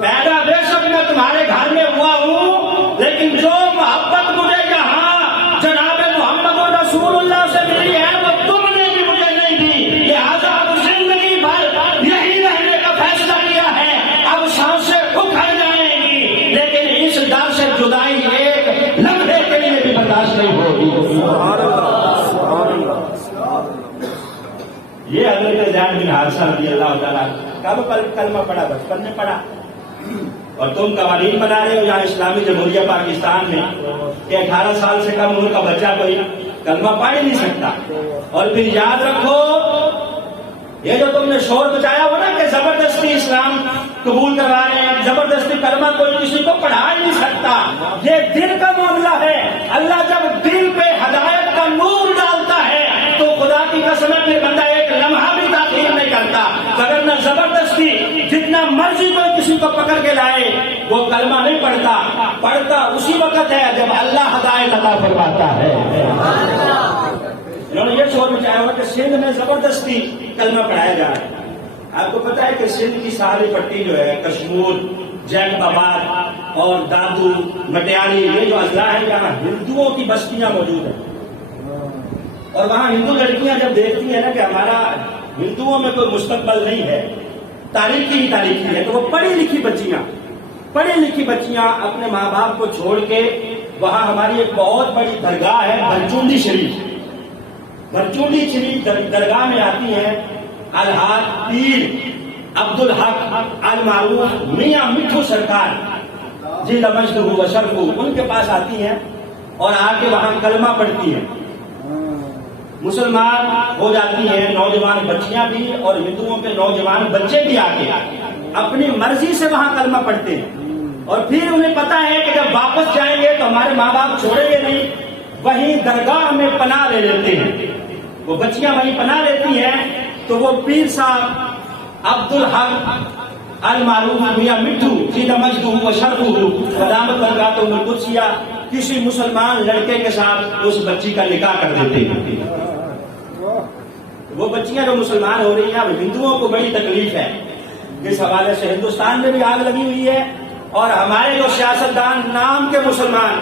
پیدا بے شک میں تمہارے گھر میں ہوا ہوں، لیکن جو محبت مجھے یہاں جناب محمد رسول اللہ سے ملی ہے وہ تم نے بھی مجھے نہیں دی. لہٰذا اب زندگی بھر یہی رہنے کا فیصلہ کیا ہے. اب سانسیں اکھڑ جائیں گی لیکن اس ڈر سے جدائی ایک لمحے کے لیے بھی برداشت نہیں ہوگی. یہ حضرت زید بن حارثہ رضی اللہ تعالیٰ کب کلمہ پڑھا؟ بچپن میں پڑھا. اور تم قوانین بنا رہے ہو یہاں اسلامی جمہوریہ پاکستان میں کہ 18 سال سے کم عمر کا بچہ کوئی کلمہ پڑھ ہی نہیں سکتا. اور پھر یاد رکھو یہ جو تم نے شور بچایا ہو نا کہ زبردستی اسلام قبول کروا رہے ہیں، زبردستی کلمہ کوئی کسی کو پڑھا ہی نہیں سکتا، یہ دل کا معاملہ ہے. اللہ جب دل پہ ہدایت کا نور ڈالتا ہے تو خدا کی قسم ہے پھر بندہ ایک لمحہ بھی تاخیر نہیں کرتا. اگر نہ زبردستی جتنا مرضی کوئی کسی کو پکڑ کے لائے وہ کلمہ نہیں پڑھتا اسی وقت ہے جب اللہ ہدایت عطا فرماتا ہے. انہوں نے یہ شور مچایا ہوا کہ سندھ میں زبردستی کلمہ پڑھایا جا رہا ہے. آپ کو پتا ہے کہ سندھ کی ساری پٹی جو ہے کشمور، جیک آباد اور دادو مٹیالی، یہ جو اضلاع ہے یہاں ہندوؤں کی بستیاں موجود ہیں. اور وہاں ہندو لڑکیاں جب دیکھتی ہیں نا کہ ہمارا ہندوؤں میں کوئی مستقبل نہیں ہے، تاریخی ہے، تو وہ پڑھی لکھی بچیاں اپنے ماں باپ کو چھوڑ کے وہاں ہماری ایک بہت بڑی درگاہ ہے بھرچونڈی شریف درگاہ میں آتی ہیں. الحاج پیر عبدالحق المعروف میاں مٹھو سرکار جی لمجد و شرف، ان کے پاس آتی ہیں اور آ کے وہاں کلمہ پڑھتی ہیں. مسلمان ہو جاتی ہیں نوجوان بچیاں بھی اور ہندوؤں کے نوجوان بچے بھی آ کے اپنی مرضی سے وہاں کلمہ پڑھتے ہیں. اور پھر انہیں پتا ہے کہ جب واپس جائیں گے تو ہمارے ماں باپ چھوڑیں گے نہیں، وہیں درگاہ میں پناہ لے لیتے ہیں. وہ بچیاں وہیں پناہ لیتی ہیں تو وہ پیر صاحب عبدالحق المعروف میاں مٹھو سیدھا مجدو و شرف قدامت برکاتہ القدسیہ کسی مسلمان لڑکے کے ساتھ اس بچی کا نکاح کر دیتے ہیں. وہ بچیاں جو مسلمان ہو رہی ہیں، اب ہندوؤں کو بڑی تکلیف ہے. اس حوالے سے ہندوستان میں بھی آگ لگی ہوئی ہے اور ہمارے جو سیاستدان نام کے مسلمان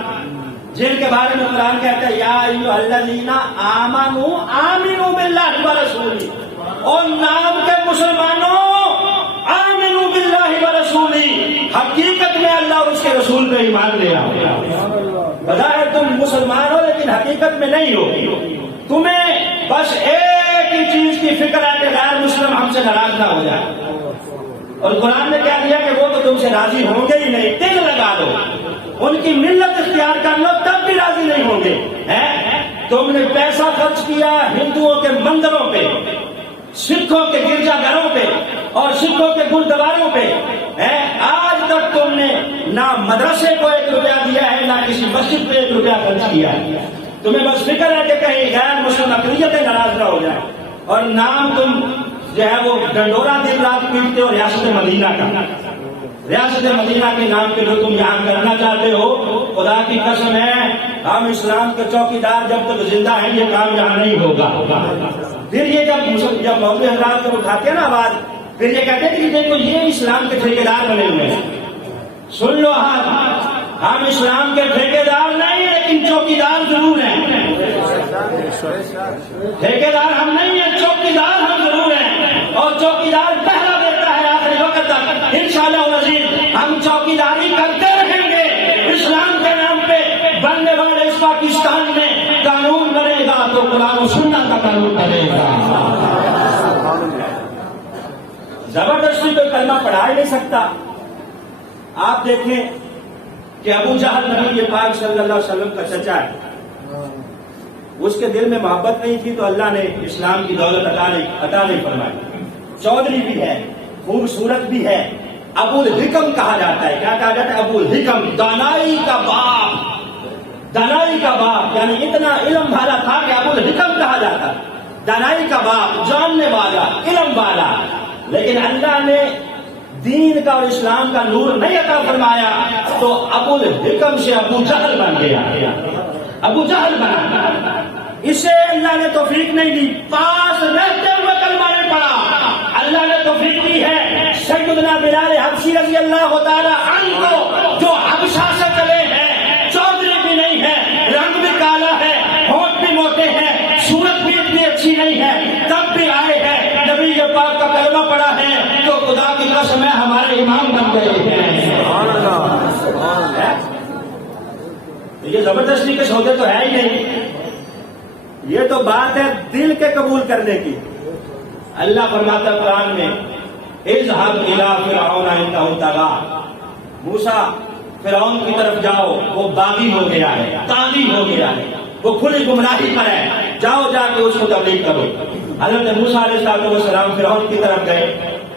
جن کے بارے میں قرآن کہتا ہے یا ایھا الذین آمنوا آمنوا باللہ ورسولہ، اور نام کے مسلمانوں آمنوا باللہ ورسولہ، حقیقت میں اللہ اور اس کے رسول پہ ایمان لے آؤ. بظاہر تم مسلمان ہو لیکن حقیقت میں نہیں ہو. تمہیں بس ایک ہی چیز کی فکر ہے کہ غیر مسلم ہم سے ناراض نہ ہو جائے. اور قرآن نے کہہ دیا کہ وہ تو تم سے راضی ہوں گے ہی نہیں، تل لگا دو، ان کی ملت اختیار کر لو تب بھی راضی نہیں ہوں گے. تم نے پیسہ خرچ کیا ہندوؤں کے مندروں پہ، سکھوں کے گرجا گھروں پہ اور سکھوں کے گردواروں پہ. آج تک تم نے نہ مدرسے کو 1 روپیہ دیا ہے نہ کسی مسجد پہ 1 روپیہ خرچ کیا ہے. تمہیں بس فکر ہے کہ کہیں غیر مسلم اقلیتیں ناراض نہ ہو جائیں. اور نام تم جو ہے وہ ڈنڈورا دن رات پیٹتے ہو ریاست مدینہ کا. ریاست مدینہ کے نام پہ جو تم یہاں کرنا چاہتے ہو، خدا کی قسم ہے ہم اسلام کے چوکیدار جب تک زندہ ہیں یہ کام یہاں نہیں ہوگا. پھر یہ جب مولوی حضرات کو اٹھاتے ہیں نا آواز پھر یہ کہتے تھے کہ دیکھو یہ اسلام کے ٹھیکیدار بنے ہوئے ہیں. سن لو ہم اسلام کے ٹھیکیدار نہیں لیکن چوکیدار ضرور ہیں. ٹھیکیدار ہم نہیں ہیں، چوکیدار ہم ضرور ہیں، اور چوکیدار پہلا دیتا ہے آخری وقت تک. انشاءاللہ العزیز ہم چوکیداری کرتے رہیں گے. اسلام کے نام پہ بننے والے اس پاکستان میں قانون بنے گا تو قرآن و سنت کا قانون بنے گا. زبردستی کوئی کلمہ پڑھا ہی نہیں سکتا. آپ دیکھیں کہ ابو جہل نبی پاک صلی اللہ علیہ وسلم کا چچا ہے، اس کے دل میں محبت نہیں تھی تو اللہ نے اسلام کی دولت عطا نہیں فرمائی. چودھری بھی ہے، خوبصورت بھی ہے، ابو الحکم کہا جاتا ہے. کیا کہا جاتا ہے؟ ابو الحکم، دانائی کا باپ. دانائی کا باپ یعنی اتنا علم والا تھا کہ ابو الحکم کہا جاتا. دانائی کا باپ، جاننے والا، علم والا. لیکن اللہ نے دین کا اور اسلام کا نور نہیں عطا فرمایا تو ابو الحکم سے ابو جہل بن گیا. ابو جہل بنا. اسے اللہ نے توفیق نہیں دی، پاس رہتے ہوئے کلمہ نہیں پڑھا. اللہ نے توفیق دی ہے سیدنا بلال حبشی رضی اللہ تعالی عنہ کو، جو حبشہ سے چلے ہیں، چودھری بھی نہیں ہے، رنگ بھی کالا ہے، ہونٹ بھی موٹے ہیں، صورت بھی اتنی اچھی نہیں ہے، تب بھی آئے ہیں نبی پاک کا کلمہ پڑھا ہے تو خدا کی قسم ہے ہمارے امام بن گئے ہیں. یہ زبردستی کے سودے تو ہے ہی نہیں. یہ تو بات ہے دل کے قبول کرنے کی. اللہ فرماتا ہے قرآن میں اذهب الى فرعون انه طغى. موسیٰ فرعون کی طرف جاؤ، وہ باغی ہو گیا ہے، طاغی ہو گیا ہے، وہ کھلی گمراہی پر ہے، جاؤ جا کے اس کو تبلیغ کرو. حضرت موسیٰ علیہ السلام فرعون کی طرف گئے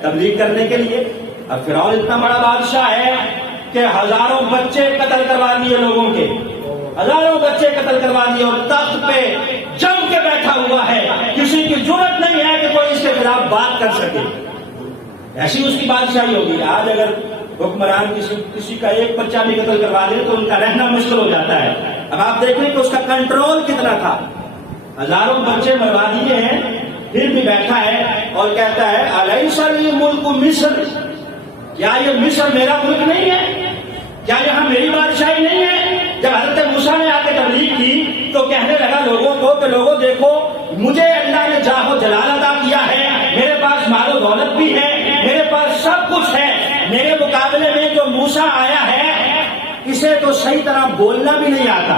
تبلیغ کرنے کے لیے. اب فرعون اتنا بڑا بادشاہ ہے کہ ہزاروں بچے قتل کروا دیے لوگوں کے، ہزاروں بچے قتل کروا دیے، اور تخت پہ جم کے بیٹھا ہوا ہے. کسی کی جرت نہیں ہے کہ کوئی اس کے خلاف بات کر سکے. ایسی اس کی بادشاہی ہوگی. آج اگر حکمران کسی کا ایک بچہ بھی قتل کروا دے تو ان کا رہنا مشکل ہو جاتا ہے. اب آپ دیکھیں کہ اس کا کنٹرول کتنا تھا. ہزاروں بچے مروا دیے ہیں، پھر بھی بیٹھا ہے اور کہتا ہے الیس لی ملک مصر. کیا یہ مصر میرا ملک نہیں ہے؟ کیا یہاں میری بادشاہی نہیں ہے؟ جب حضرت موسیٰ نے آ کے تبلیغ کی تو کہنے لگا لوگوں کو کہ لوگوں دیکھو مجھے اللہ نے جاہ و جلال عطا کیا ہے، میرے پاس مال و دولت بھی ہے، میرے پاس سب کچھ ہے. میرے مقابلے میں جو موسیٰ آیا ہے اسے تو صحیح طرح بولنا بھی نہیں آتا.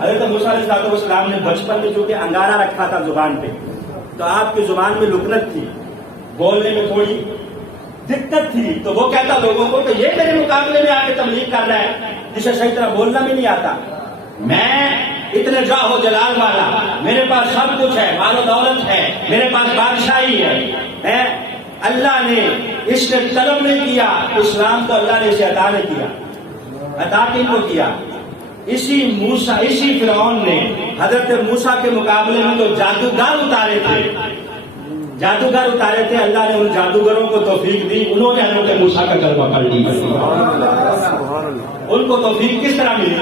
حضرت موسیٰ علیہ السلام نے بچپن میں جو کہ انگارہ رکھا تھا زبان پہ، تو آپ کی زبان میں لکنت تھی، بولنے میں تھوڑی دقت تھی. تو وہ کہتا لوگوں کو کہ یہ میرے مقابلے میں آ کے تبلیغ کر رہا ہے جسے صحیح طرح بولنا بھی نہیں آتا. میں اتنے جاہ و جلال والا، میرے پاس سب کچھ ہے، مال و دولت ہے، میرے پاس بادشاہی ہے. اللہ نے اس نے طلب نہیں کیا، اسلام تو اللہ نے اسے عطا نہیں کیا. عطا کن کو کیا؟ اسی فرعون نے حضرت موسیٰ کے مقابلے میں تو جادوگر اتارے تھے. اللہ نے ان جادوگروں کو توفیق دی، انہوں نے حضرت موسیٰ کا کلمہ پڑھ لیا. ان کو توفیق کس طرح ملی؟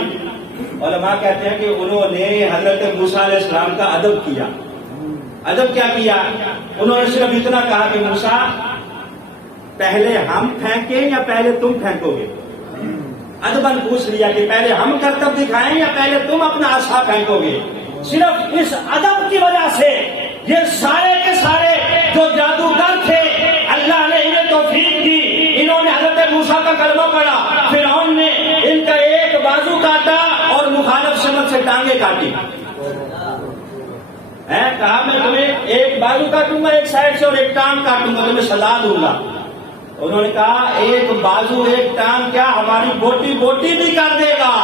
علماء کہتے ہیں کہ انہوں نے حضرت موسیٰ علیہ السلام کا ادب کیا. ادب کیا کیا؟ انہوں نے صرف اتنا کہا کہ موسیٰ پہلے ہم پھینکیں یا پہلے تم پھینکو گے. ادباً پوچھ لیا کہ پہلے ہم کرتب دکھائیں یا پہلے تم اپنا عصا پھینکو گے. صرف اس ادب کی وجہ سے یہ سارے کے سارے جو جادوگر تھے اللہ نے انہیں توفیق دی. انہوں نے حضرت موسیٰ کا کلمہ پڑھا، فرعون نے ان کا ایک بازو کاٹا اور مخالف سمت سے ٹانگیں کاٹی. کہا میں تمہیں ایک بازو کاٹوں گا ایک سائڈ سے اور ایک ٹانگ کاٹوں گا، تمہیں سزا دوں گا. انہوں نے کہا ایک بازو ایک ٹانگ کیا ہماری بوٹی بھی کر دے گا،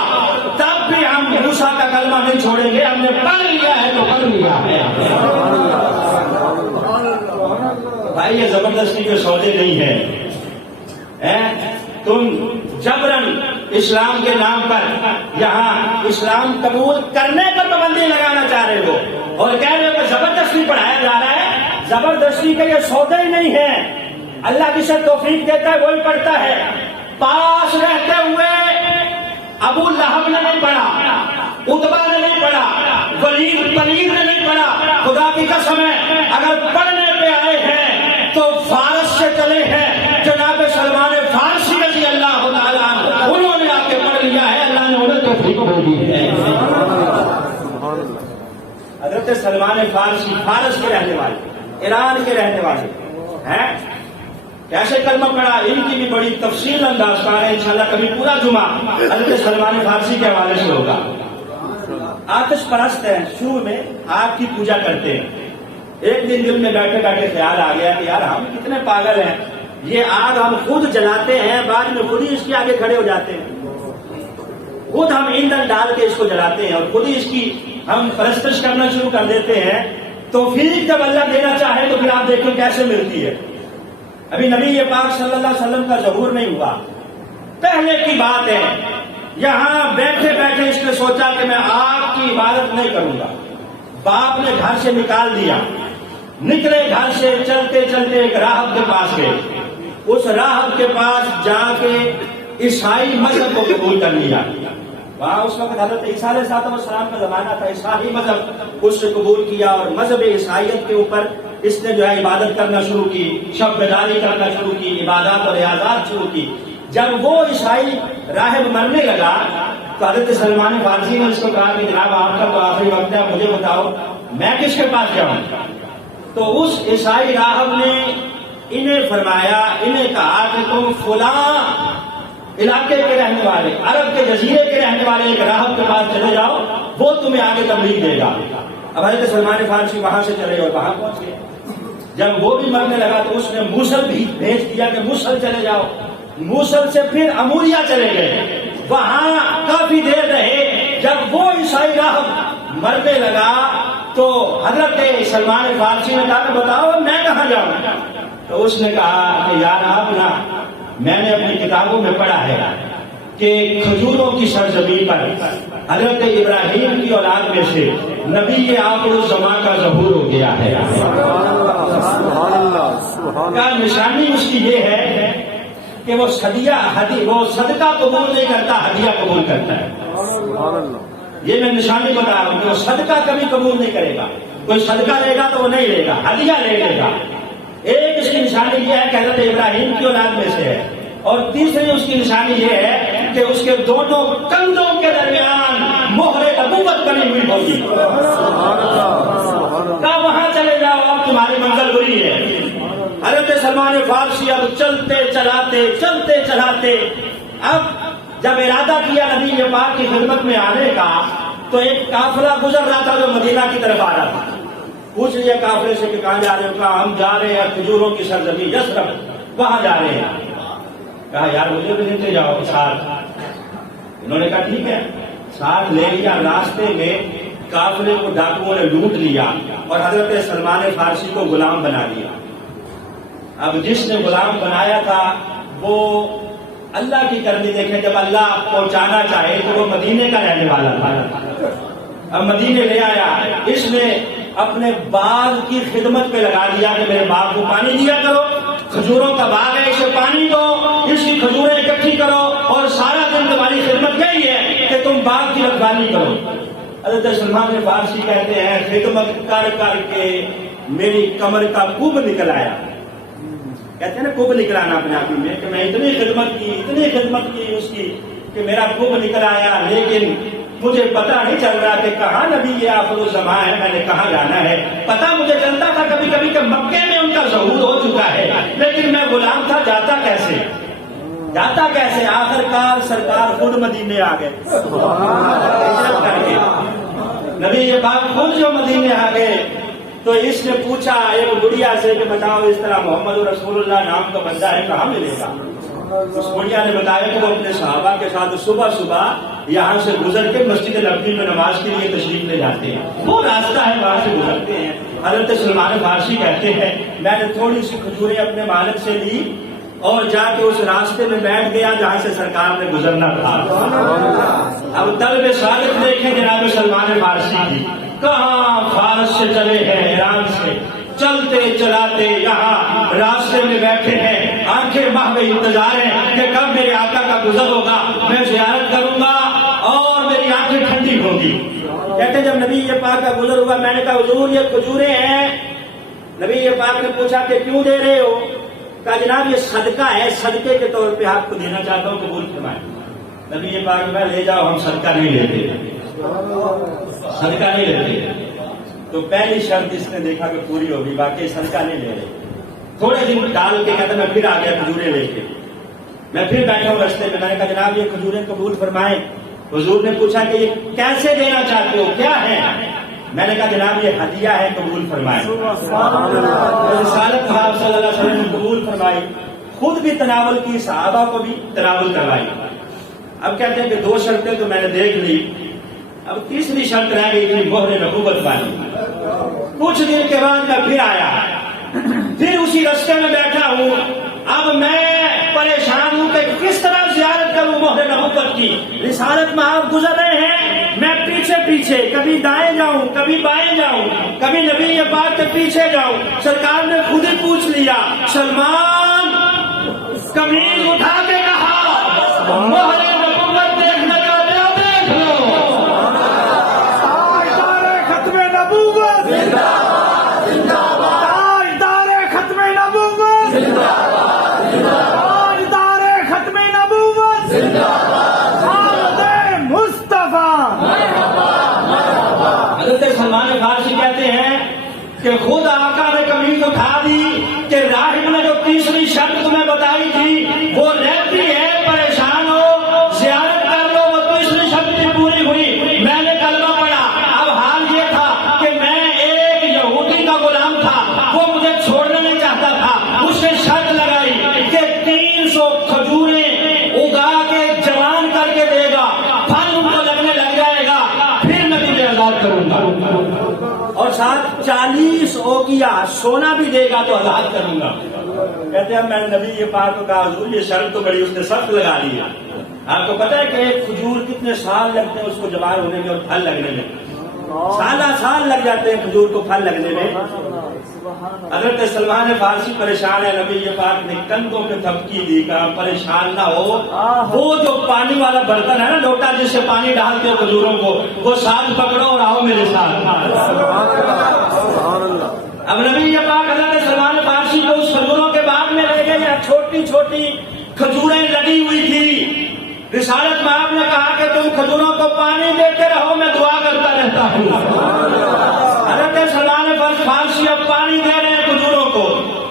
تب بھی ہم موسیٰ کا کلمہ نہیں چھوڑیں گے. ہم نے پڑھ لیا ہے تو پڑھ لیا ہے. بھائی یہ زبردستی کے سودے نہیں ہے. تم جبرن اسلام کے نام پر یہاں اسلام قبول کرنے پر پابندی لگانا چاہ رہے ہو اور کہہ رہے ہو کہ زبردستی پڑھایا جا رہا ہے. زبردستی کے یہ سودے ہی نہیں ہیں. اللہ جسے توفیق دیتا ہے وہی پڑھتا ہے. پاس رہتے ہوئے ابو لہب نے نہیں پڑھا، عتبہ نے نہیں پڑھا، ولید نے نہیں پڑھا. خدا کی قسم ہے اگر پڑھنے پہ آئے ہیں تو حضرت سلمان فارسی فارس کے رہنے والے, ایران کے رہنے والے ہیں. کیسے کلمہ پڑھا, ان کی بھی بڑی تفصیل انداز کا ہے. انشاءاللہ کبھی پورا جمعہ حضرت سلمان فارسی کے حوالے سے ہوگا. آتش پرست ہیں, شروع میں آگ کی پوجا کرتے ہیں. ایک دن دل میں بیٹھے بیٹھے خیال آ گیا کہ یار ہم کتنے پاگل ہیں, یہ آگ ہم خود جلاتے ہیں, بعد میں خود ہی اس کے آگے کھڑے ہو جاتے ہیں, خود ہم ایندھن ڈال کے اس کو جلاتے ہیں اور خود ہی اس کی ہم پرستش کرنا شروع کر دیتے ہیں. تو پھر جب اللہ دینا چاہے تو پھر آپ دیکھیں کیسے ملتی ہے. ابھی نبی پاک صلی اللہ علیہ وسلم کا ظہور نہیں ہوا, پہلے کی بات ہے. یہاں بیٹھے بیٹھے اس نے سوچا کہ میں آگ کی عبادت نہیں کروں گا. باپ نے گھر سے نکال دیا, نکلے گھر سے, چلتے چلتے ایک راہب کے پاس گئے. اس راہب کے پاس جا کے عیسائی مذہب کو قبول کر لیا. وہاں اس وقت حضرت عیسیٰ علیہ السلام کا زمانہ تھا. عیسائی مذہب اس سے قبول کیا اور مذہب عیسائیت کے اوپر اس نے جو ہے عبادت کرنا شروع کی, شب بیداری کرنا شروع کی, عبادات اور ریاضات شروع کی. جب وہ عیسائی راہب مرنے لگا تو حضرت سلمان فارسی نے اس کو کہا کہ جناب آپ کا تو آخری وقت ہے, مجھے بتاؤ میں کس کے پاس جاؤں. تو اس عیسائی راہب نے انہیں فرمایا, انہیں کہا کہ تم فلاں علاقے کے رہنے والے, عرب کے جزیرے کے رہنے والے ایک راہب کے پاس چلے جاؤ, وہ تمہیں آگے تبلیغ دے گا. اب حضرت سلمان فارسی وہاں سے چلے اور وہاں پہنچ گئے. جب وہ بھی مرنے لگا تو اس نے موصل بھی بھیج دیا کہ موصل چلے جاؤ. موصل سے پھر اموریہ چلے گئے, وہاں کافی دیر رہے. جب وہ عیسائی راہب مرنے لگا تو حضرت سلمان فارسی نے کہا کہ بتاؤ میں کہاں جاؤں. تو اس نے کہا کہ یار آپ نا, میں نے اپنی کتابوں میں پڑھا ہے کہ کھجوروں کی سرزمین پر حضرت ابراہیم کی اولاد میں سے نبی آخر الزمان کا ظہور ہو گیا ہے. کا نشانی اس کی یہ ہے کہ وہ وہ صدقہ قبول نہیں کرتا, ہدیہ قبول کرتا ہے. یہ میں نشانی بتا رہا ہوں کہ وہ صدقہ کبھی قبول نہیں کرے گا. کوئی صدقہ لے گا تو وہ نہیں لے گا, ہدیہ لے لے گا. ایک اس کی نشانی یہ ہے کہ حضرت ابراہیم کی اولاد میں سے ہے, اور تیسری اس کی نشانی یہ ہے کہ اس کے دونوں کندھوں کے درمیان مہر نبوت بنی ہوئی ہوگی. کہا وہاں چلے جاؤ, اب تمہاری منزل بری ہے. حضرت سلمان فارسی اب چلتے چلاتے اب جب ارادہ کیا نبی پاک کی خدمت میں آنے کا تو ایک قافلہ گزر رہا تھا جو مدینہ کی طرف آ رہا تھا. پوچھ لیا قافلے سے کہ کہاں جا رہے ہو. کہا ہم جا رہے ہیں کھجوروں کی سرزمین یثرب, وہاں جا رہے ہیں. کہا یار مجھے بھی لیتے جاؤ ساتھ. انہوں نے کہا ٹھیک ہے, ساتھ لے لیا. راستے میں قافلے کو ڈاکوؤں نے لوٹ لیا اور حضرت سلمان فارسی کو غلام بنا لیا. اب جس نے غلام بنایا تھا وہ اللہ کی کرنی دیکھیں, جب اللہ پہنچانا چاہے تو وہ مدینے کا رہنے والا تھا. اب مدینے لے آیا, اس نے اپنے باغ کی خدمت پہ لگا دیا کہ میرے باغ کو پانی دیا کرو, کھجوروں کا باغ ہے اسے پانی دو, اس کی کھجوریں اکٹھی کرو, اور سارا دن تمہاری خدمت یہی ہے کہ تم باغ کی رکھوالی کرو. حضرت سلمان فارسی کہتے ہیں خدمت کر کر کے میری کمر کا کب نکل آیا. کہتے ہیں نا کب نکلانا اپنے آپ میں, کہ میں اتنی خدمت کی اس کی کہ میرا کب نکل آیا, لیکن مجھے پتا نہیں چل رہا کہ کہاں نبی یہ آخر الزمان ہے, میں نے کہاں جانا ہے. پتا مجھے چلتا تھا کبھی کبھی کہ مکے میں ان کا ظہور ہو چکا ہے, لیکن میں غلام تھا, جاتا کیسے. آخرکار سرکار خود مدینے آ گئے. ہجرت کر کے نبی یہ بات خود جو مدینے آ گئے تو اس نے پوچھا ایک بڑھیا سے کہ بتاؤ اس طرح محمد رسول اللہ نام کا بندہ ہے, کہاں ملے گا. اس بڑھیا نے بتایا کہ وہ اپنے صحابہ کے ساتھ صبح یہاں سے گزر کے مسجد نبوی میں نماز کے لیے تشریف لے جاتے ہیں. وہ راستہ ہے, وہاں سے گزرتے ہیں. حضرت سلمان فارسی کہتے ہیں میں نے تھوڑی سی کھجوریں اپنے مالک سے لی اور جا کے اس راستے میں بیٹھ گیا جہاں سے سرکار نے گزرنا تھا. اب طلب سعادت دیکھیں جناب سلمان فارسی کی, کہاں فارس سے چلے ہیں, ایران سے چلتے چلاتے یہاں راستے میں بیٹھے ہیں, آنکھیں ماہ انتظار ہیں کہ کب میرے آقا کا گزر ہوگا, میں زیارت کروں گا اور میری آنکھیں ٹھنڈی ہوگی. کہتے جب نبی یہ پاک کا گزر ہوا میں نے کہا حضور یہ کھجوریں ہیں. نبی یہ پاک نے پوچھا کہ کیوں دے رہے ہو. کہا جناب یہ صدقہ ہے, صدقے کے طور پہ آپ کو دینا چاہتا ہوں, قبول فرمائیں. نبی یہ پاک میں لے جاؤ, ہم صدقہ نہیں لیتے. تو پہلی شرط اس نے دیکھا کہ پوری ہوگی، باقی صدقہ نہیں لے رہے۔ تھوڑے دن ڈال کے کہتا میں پھر آ گیا کھجوریں لے کے، میں پھر بیٹھا ہوں رستے میں نے کہا جناب یہ کھجوریں قبول فرمائیں۔ حضور نے پوچھا کہ یہ کیسے دینا چاہتے ہو، کیا ہے؟ میں نے کہا جناب یہ ہدیہ ہے، قبول فرمائیں۔ رسالت محمد صلی اللہ علیہ وسلم نے قبول فرمائی، خود بھی تناول کی، صحابہ کو بھی تناول کروائی۔ اب کہتے ہیں کہ 2 شرطیں تو میں نے دیکھ لی، اب تیسری شرط رہ گئی تھی مہر نبوت والی۔ کچھ دن کے بعد میں پھر آیا، پھر اسی رستے میں بیٹھا ہوں، اب میں پریشان ہوں کہ کس طرح زیارت کروں مہر نبوت کی۔ رسالت میں آپ گزر رہے ہیں، میں پیچھے پیچھے کبھی دائیں جاؤں کبھی بائیں جاؤں، کبھی نبی پاک کے پیچھے جاؤں۔ سرکار نے خود ہی پوچھ لیا، سلمان قمیض اٹھا کے کہا مہر نبوت دیکھنا چاہتے ہو دیکھ لو۔ تاجدار ختم نبوت تاجدار ختم نبوت تاجدار ختم نبوت خالد مصطفیٰ۔ حضرت سلمان فارسی کہتے ہیں کہ خود آقا نے قمیض اٹھا دی کہ راہب نے جو تیسری شرط تمہیں بتائی تھی وہ رہتی ہے، پریشان ہو زیارت کر لو، وہ تیسری شرط بھی پوری ہوئی۔ میں نے کلمہ پڑھا، اب حال یہ تھا کہ میں ایک یہودی کا غلام تھا، وہ مجھے چھوڑنا نہیں چاہتا تھا، اس نے شرط لگائی کہ 300 کھجوریں اگا کے جوان کر کے دے گا، پھل ان کو لگنے لگ جائے گا، پھر میں تجھے آزاد کروں گا، اور ساتھ 40 اوقیہ سونا بھی دے گا تو آزاد کروں گا۔ کہتے ہیں میں نے نبی پاک کو کہا حضور یہ شرط تو بڑی اس نے سخت لگا لی ہے، آپ کو پتا ہے کہ ایک کھجور کتنے سال لگتے ہیں اس کو جوان ہونے میں اور پھل لگنے میں؟ سال لگ جاتے ہیں کھجور کو پھل لگنے میں۔ حضرت سلمان فارسی پریشان ہے، نبی پاک نے کندھوں پہ تھپکی دی، کہا پریشان نہ ہو، وہ جو پانی والا برتن ہے نا لوٹا جس سے پانی ڈالتے ہو کھجوروں کو، وہ ساتھ پکڑو اور آؤ میرے ساتھ۔ اب نبی پاک حضرت سلمان فارسی کو اس کھجوروں کے باغ میں لے گئے، چھوٹی چھوٹی کھجوریں لگی ہوئی تھی۔ رسالت میں آپ نے کہا کہ تم کھجوروں کو پانی دیتے رہو، میں دعا کرتا رہتا ہوں۔ حضرت سلمان فارسی اب پانی دے رہے ہیں کھجوروں کو،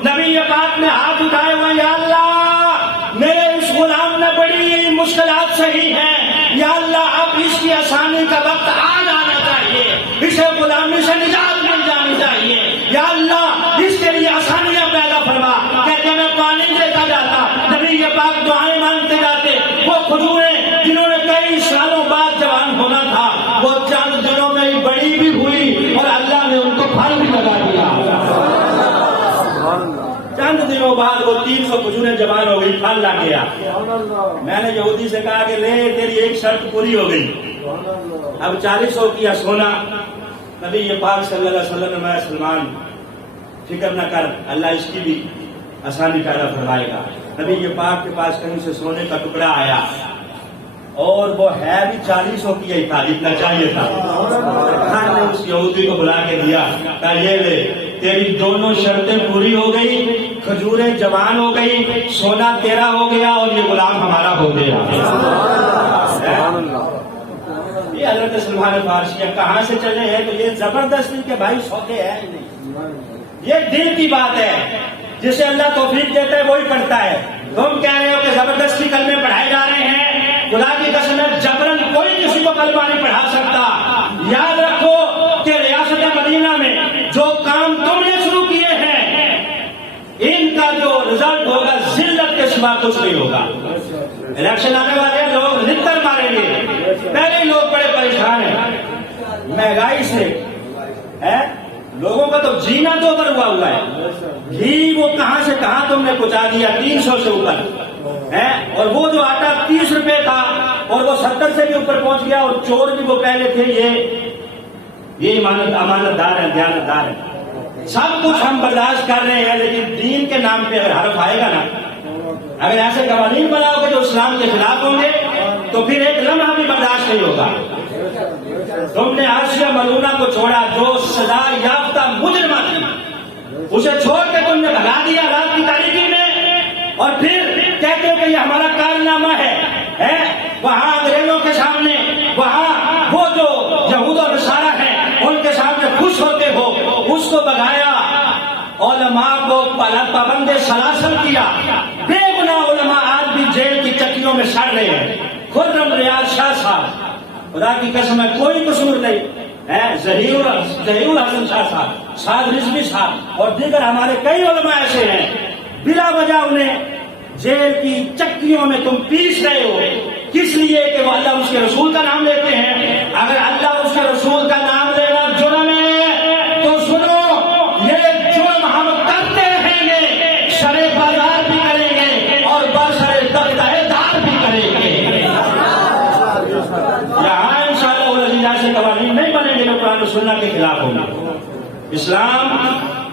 نبی پاک نے ہاتھ اٹھائے ہوئے، یا اللہ میرے اس غلام نے بڑی مشکلات سہی ہیں، یا اللہ اب اس کی آسانی کا وقت آ جانا چاہیے، اسے غلامی سے نجات مل جانی چاہیے، یا اللہ اس کے لیے آسانیاں پیدا فرما۔ کہتے میں پانی دیتا جاتا، نبی پاک دعائیں مانگتے جاتے، وہ کھجوریں جنہوں نے کئی سالوں بعد جوان ہونا تھا وہ چند دنوں میں ہی بڑی بھی ہوئی اور اللہ نے ان کو پھل بھی لگا دیا۔ چند دنوں بعد وہ 300 کھجوریں جوان ہو گئی، پھل لگ گیا۔ میں نے یہودی سے کہا کہ لے تیری ایک شرط پوری ہو گئی، اب 400 کیا سونا۔ نبی پاک صلی اللہ علیہ وسلم نے سلمان فکر نہ کر، اللہ اس کی بھی آسانی پیدا فرمائے گا۔ نبی پاک کے پاس کہیں سے سونے کا ٹکڑا آیا اور وہ ہے بھی 400 کی ہی تھا جتنا چاہیے تھا۔ خان نے اس یہودی کو بلا کے دیا، کہا یہ لے تیری دونوں شرطیں پوری ہو گئی، کھجوریں جوان ہو گئی، سونا تیرا ہو گیا اور یہ غلام ہمارا ہو گیا۔ یہ حضرت سلمان فارسی کہاں سے چلے ہیں؟ تو یہ زبردستی کے بھائی سودے ہیں نہیں، یہ دل کی بات ہے، جسے اللہ توفیق دیتا ہے وہی پڑھتا ہے۔ تم کہہ رہے ہو کہ زبردستی کلمے پڑھائے جا رہے ہیں، خدا کی قسم ہے جبرن کوئی کسی کو کلمہ نہیں پڑھا سکتا۔ یاد رکھو کہ ریاست مدینہ میں جو کام تم نے شروع کیے ہیں ان کا جو رزلٹ ہوگا ذلت کے سوا کچھ نہیں ہوگا۔ الیکشن آنے والے لوگ نتر ماریں گے، پہلے ہی لوگ بڑے پریشان ہیں مہنگائی سے، لوگوں کا تو جینا تو اوپر ہوا ہے، گھی وہ کہاں سے کہاں تم نے پہنچا دیا 300 سے اوپر ہے، اور وہ جو آٹا 30 روپے تھا اور وہ 70 سے بھی اوپر پہنچ گیا، اور چور بھی وہ پہلے تھے، یہ امانت دار ہے، دیانت دار ہے۔ سب کچھ ہم برداشت کر رہے ہیں، لیکن دین کے نام پہ اگر حرف آئے گا نا، اگر ایسے قوانین بناؤ گے جو اسلام کے خلاف ہوں گے تو پھر ایک لمحہ بھی برداشت نہیں ہوگا۔ تم نے عائشہ ملونہ کو چھوڑا جو سزا یافتہ مجرمہ تھی، اسے چھوڑ کے تم نے بھگا دیا رات کی تاریکی میں، اور پھر کہتے ہو کہ یہ ہمارا کارنامہ ہے۔ وہاں انگریزوں کے سامنے، وہاں وہ جو یہود و نصارہ ہیں ان کے سامنے خوش ہوتے کو بگایا، علماء کو پابند سلاسل کیا، بے گناہ علماء آج بھی جیل کی چکیوں میں سڑ رہے ہیں۔ خرم ریاض شاہ صاحب، خدا کی قسم ہے کوئی قصور نہیں، ظہیر الحسن شاہ صاحب، سعد رضوی صاحب اور دیگر ہمارے کئی علماء ایسے ہیں، بلا وجہ انہیں جیل کی چکیوں میں تم پیس رہے ہو، کس لیے کہ وہ اللہ اس کے رسول کا نام لیتے ہیں۔ اگر اللہ اس کے رسول کا نام لینا جرم ہے تو سنو، یہ جرم ہم کرتے رہیں گے، شرع بازار بھی کریں گے اور برسر تختہ دار بھی کریں گے۔ یہاں انشاءاللہ والعزیز ایسے قوانین نہیں بنے گے جو قرآن و سنت کے خلاف ہوں گے۔ اسلام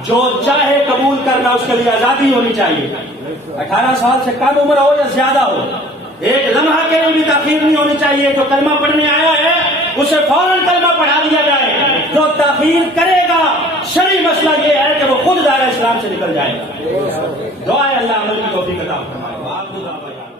جو چاہے قبول کرنا، اس کے لیے آزادی ہونی چاہیے، 18 سال سے کم عمر ہو یا زیادہ ہو، ایک لمحہ کے لیے بھی تاخیر نہیں ہونی چاہیے۔ جو کلمہ پڑھنے آیا ہے اسے فوراً کلمہ پڑھا دیا جائے، جو تاخیر کرے گا شرعی مسئلہ یہ ہے کہ وہ خود دائرہ اسلام سے نکل جائے گا۔ دعا ہے اللہ عمل کی توفیق عطا فرمائے۔